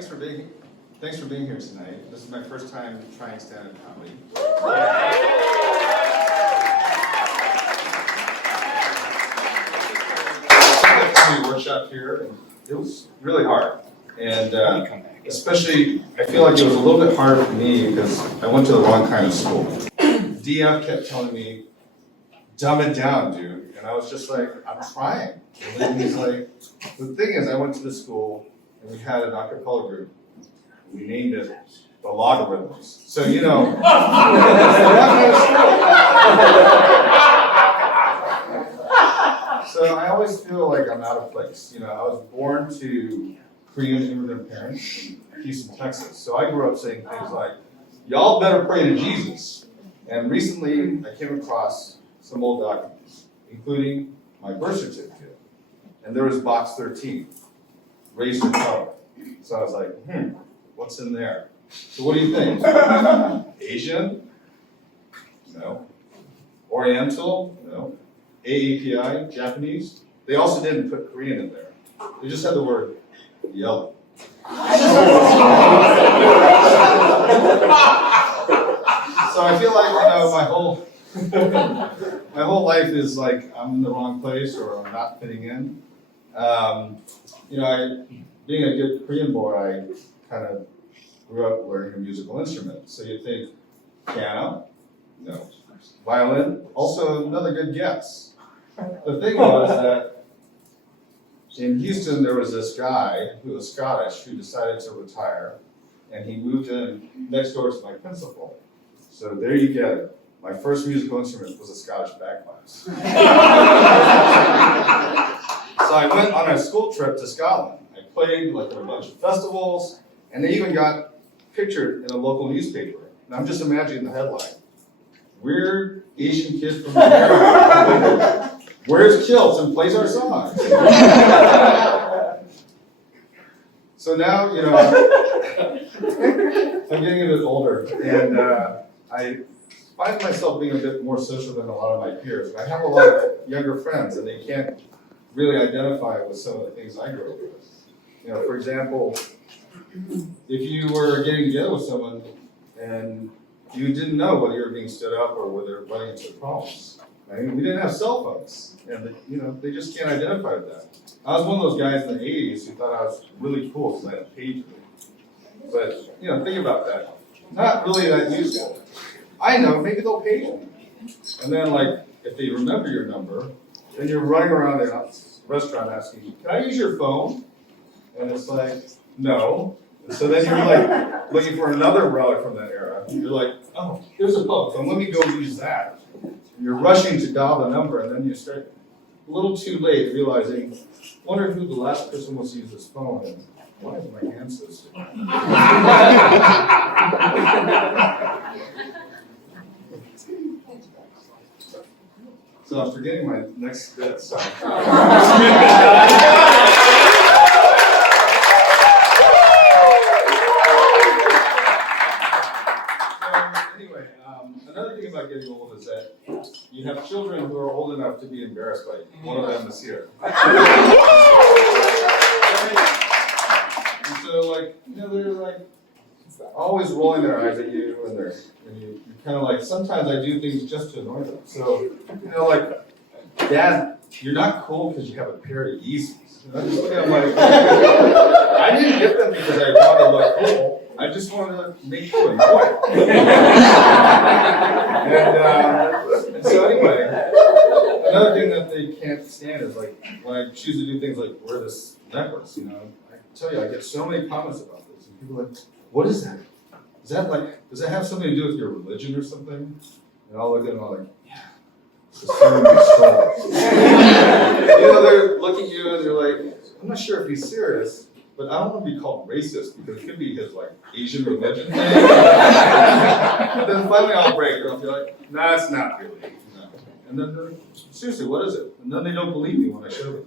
Thanks for being here tonight. This is my first time trying stand-up comedy. Workshop here, and it was really hard, and especially I feel like it was a little bit harder for me because I went to the wrong kind of school. DF kept telling me, "Dumb it down, dude," and I was just like, "I'm trying." And then he's like, "The thing is, I went to the school and we had an acapella group. We named it the Logarithms. So you know, So I always feel like I'm out of place. You know, I was born to Korean immigrant parents in Houston, Texas. So I grew up saying things like, "Y'all better pray to Jesus." And recently I came across some old documents, including my birth certificate. And there was box 13, race or color. So I was like, what's in there? So what do you think? Asian? No. Oriental? No. AAPI, Japanese. They also didn't put Korean in there. They just had the word yellow. So I feel like, you know, my whole life is like I'm in the wrong place or I'm not fitting in. You know, being a good Korean boy, I kind of grew up learning a musical instrument. So you think piano? No. Violin? Also another good guess. The thing was that in Houston, there was this guy who was Scottish who decided to retire, and he moved in next door to my principal. So there you get it. My first musical instrument was a Scottish bagpipes. So I went on a school trip to Scotland. I played like at a bunch of festivals, and they even got pictured in a local newspaper. And I'm just imagining the headline. Weird Asian kid from America wears kilts and plays our songs. So now, you know, I'm getting a bit older, and I find myself being a bit more social than a lot of my peers. I have a lot of younger friends, and they can't really identify with some of the things I grew up with. You know, for example, if you were getting together with someone and you didn't know whether you were being stood up or whether running into problems. I mean, we didn't have cell phones, and you know, they just can't identify with that. I was one of those guys in the 80s who thought I was really cool because I had a pager. But, you know, think about that. Not really that useful. I know, maybe they'll page me. And then, like, if they remember your number, then you're running around the restaurant asking, "Can I use your phone?" And it's like, no. And so then you're like looking for another relic from that era. You're like, "Oh, there's a phone, let me go use that." And you're rushing to dial the number, and then you start a little too late realizing, wonder who the last person was to use this phone, and why is my hand so stiff? So I'm forgetting my next bit, so. Anyway, another thing about getting old is that you have children who are old enough to be embarrassed by you. One of them is here. And so, like, you know, they're like always rolling their eyes at you, and you're kind of like, sometimes I do things just to annoy them. So, you know, like, "Dad, you're not cool because you have a pair of Yeezys." And I'm just looking at them like, I didn't get them because I wanted to look cool. I just wanted to make you annoyed. And so anyway, another thing that they can't stand is like when I choose to do things like wear this necklace, you know, I tell you, I get so many comments about this, and people are like, "What is that? Is that like, does that have something to do with your religion or something?" And I'll look at them all like, "Yeah, it's the sermon of soul." You know, they're looking at you and they're like, "I'm not sure if he's serious, but I don't want to be called racist because it could be his like Asian religion thing." And then finally I'll break and I'll be like, "Nah, it's not really." No. And then they're like, "Seriously, what is it?" And then they don't believe me when I show them.